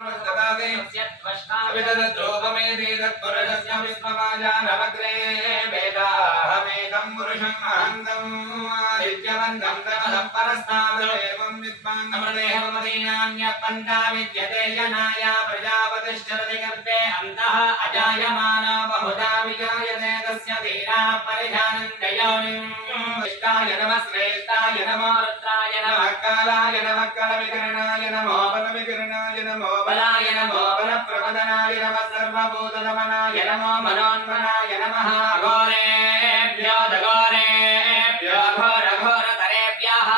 विदद्रोपमेधीतत्पुरुषस्य वेदाहमेकं पुरुषम् अहन्तं नित्यवन्तं तमः परस्तादेवं विद्वान् अमृतेहमदीनान्यपन्था विद्यते यनाय प्रजापतिश्चरति गर्भे अन्तः अजायमानो बहुधा विजायते तस्य धीरा परिजानन्दयोनिम् इष्टाय नमः श्रेष्ठाय नमो रुद्राय नमः कालाय नमः कलविकरणाय नमो बलविकरणाय नमो बलाय नमो बलप्रवदनाय नमः सर्वभूतनमनाय नमो मनोन्मनाय नमः घोरेभ्यो दघोरेभ्यो घोरघोरतरेभ्यः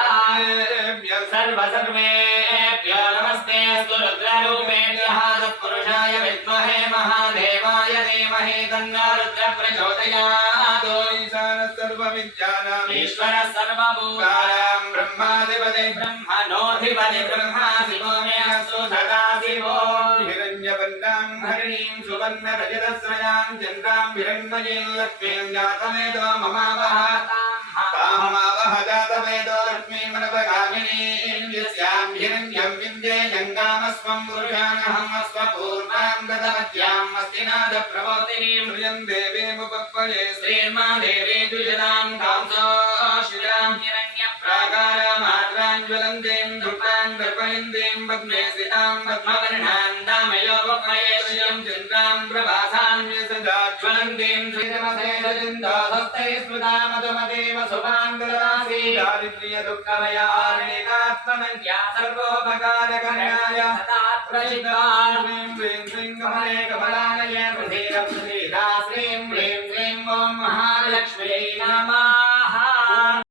सर्वेभ्यो नमस्ते अस्तु रुद्ररूपेभ्यः तत्पुरुषाय विद्महे महादेवाय धीमहि तन्नो रुद्रः प्रचोदयात् ईशानः सर्वविद्यानाम् ईश्वरः सर्वभूतानां ब्रह्माधिपति ब्रह्मणोऽधिपति ब्रह्मा शिवो मे अस्तु सदा शिवो हिरण्यवर्णां हरिणीं सुवर्णरजतस्रजां चन्द्रां हिरण्मयीं लक्ष्मीं जातवेदो ममावह तामावह जातवेदो लक्ष्मीं मनवगामिनीं यस्यां हिरण्यं विद्येयङ्गामस्वं पुरुषानहम् स्वपूर्णां ददमत्याम् अस्तिनाद प्रबोधिनीं प्रियं देवीमुपक्वये श्रीर्मा देवी द्विजदां कांसो शिलां हिरण्यप्राकारामाद्रां ज्वलन्तीं धूपां दर्पयन्तीं पद्मे स्थितां पद्मवर्णां दामयोपक्वये श्रियं चन्द्रां प्रभासां सदा ज्वलन्तीं श्रीरमशेषजिन्दोधस्ते स्मृता मधुमदेव सुभां ददासि दारिद्र्यदुःखभयार्णिकात्मनन्त्या सर्वोपकारकरणाय सदा प्रसिद्धां ह्रीं श्रीं कमले कमलालये प्रसीद प्रसीदा श्रीं ह्रीं श्रीं ॐ महालक्ष्म्यै नमः।